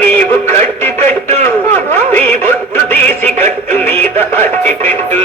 నీవు కట్టి పెట్టు నీ బొట్టు తీసి కట్టు మీద అట్టి పెట్టు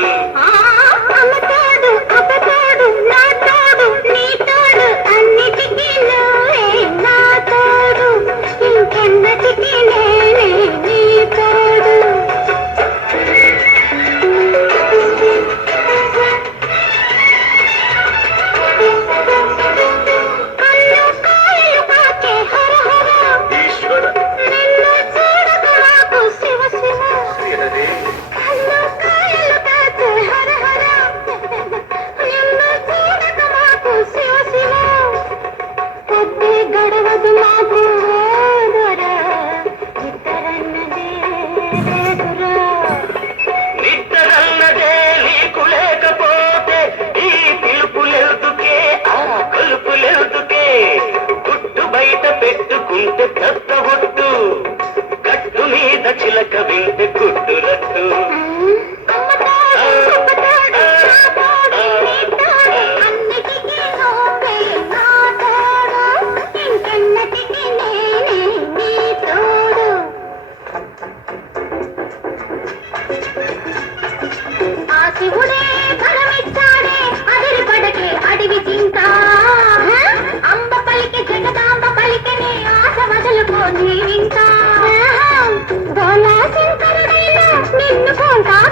ಉಂಟಾ